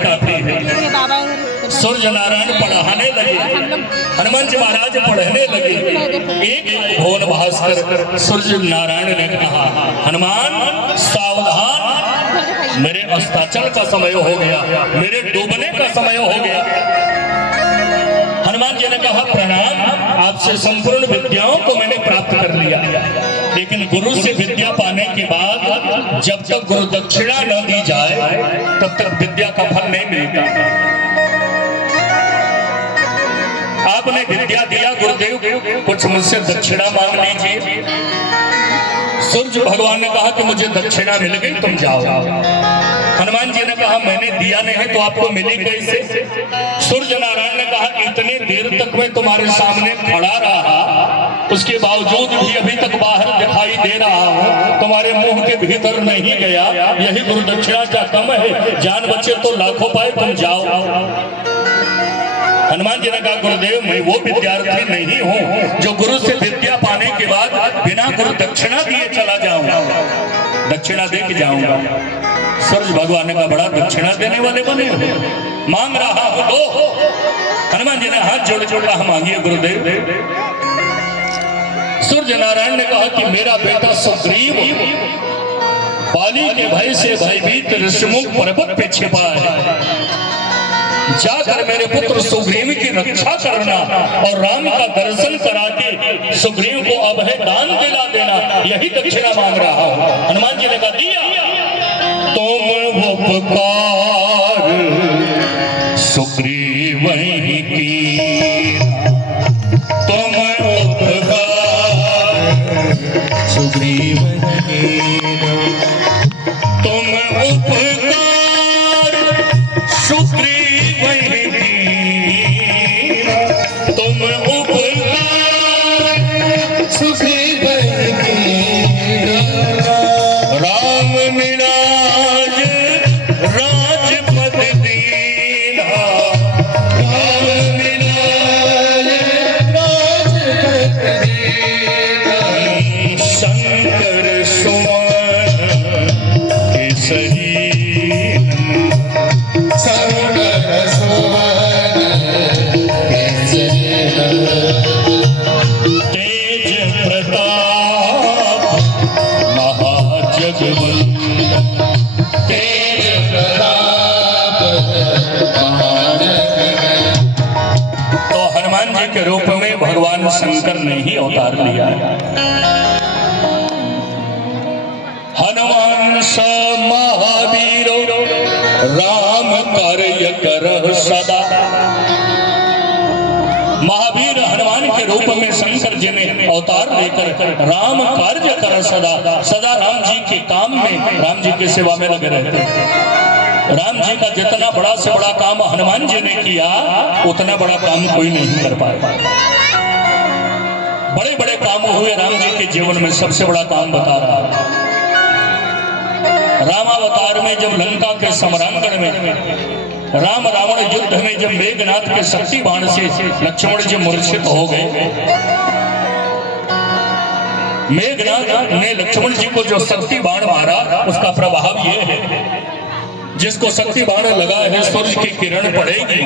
काफी है। सूर्य नारायण पढ़ाने लगे, हनुमान जी महाराज पढ़ने लगे। एक भुवन भास्कर सूर्य नारायण ने कहा, हनुमान सावधान, मेरे अस्ताचल का समय हो गया, मेरे डूबने का समय हो गया। हनुमान जी ने कहा, प्रणाम, आपसे संपूर्ण विद्याओं को मैंने प्राप्त कर लिया, लेकिन गुरु से विद्या पाने के बाद जब तक गुरु दक्षिणा न दी जाए तब तक विद्या का फल नहीं मिलता। आपने विद्या दिया गुरुदेव, कुछ मुझसे दक्षिणा मांग लीजिए। सूर्य भगवान ने कहा कि मुझे दक्षिणा मिल गई, तुम जाओ। हनुमान जी ने कहा, मैंने दिया नहीं तो आपको मिली कैसे? सूर्य नारायण ने कहा, इतने देर तक मैं तुम्हारे सामने खड़ा रहा, उसके बावजूद भी अभी तक बाहर दिखाई दे रहा हूँ, तुम्हारे मुंह के भीतर नहीं गया, यही गुरु दक्षिणा का कम है। जान बचे तो लाखों पाए, तुम जाओ। हनुमान जी ने कहा, गुरुदेव, मैं वो विद्यार्थी नहीं हूँ जो गुरु से विद्या पाने के बाद बिना गुरु दक्षिणा दिए चला जाऊंगा, दक्षिणा दे के जाऊंगा। सूर्य भगवान ने कहा, बड़ा दक्षिणा देने वाले बने हो, मांग रहा हो दो। हनुमान जी ने हाथ जोड़ जोड़ कहा, मांगिए गुरुदेव। सूर्य नारायण ने कहा कि मेरा बेटा सुग्रीव बाली के भय से भयभीत ऋषिमुख पर्वत पे छिपा है, जाकर मेरे पुत्र सुग्रीव की रक्षा करना और राम का दर्शन करा के सुग्रीव को अभय दान दिला देना, यही दक्षिणा मांग रहा हूं। हनुमान जी ने कहा, दिया। तुम उपकार सुग्रीव की, तुम उपकार सुग्रीव की, तुम उपकार सुग्रीव की, तुम उपकार सुग्रीव की। राम मिलाज राजपद दीना, राम मिलाज राजपद दीना, शंकर सुमन केसरी, शंकर सुमन केसरी, तेज प्रताप महाजगवंदन, तेज प्रताप महाजगवंदन। तो हनुमान जी के रूप में भगवान शंकर ने ही अवतार लिया है। हनुमान स महावीरो राम कार्य करह सदा। महावीर हनुमान के रूप में शंकर जी ने अवतार लेकर राम कार्य कर सदा, सदा राम जी के काम में, राम जी की सेवा में लगे रहते। राम जी का जितना बड़ा से बड़ा काम हनुमान जी ने किया, उतना बड़ा काम कोई नहीं कर पाया। बड़े बड़े काम हुए राम जी के जीवन में, सबसे बड़ा काम बता रहा। रामावतार में जब लंका के सम्रांगण में राम रावण युद्ध में जब मेघनाथ के शक्ति बाण से लक्ष्मण जी मूर्छित हो गए, मेघनाथ ने लक्ष्मण जी को जो शक्ति बाण मारा, उसका प्रभाव यह है, जिसको शक्ति बाण लगा है सूर्य की किरण पड़ेगी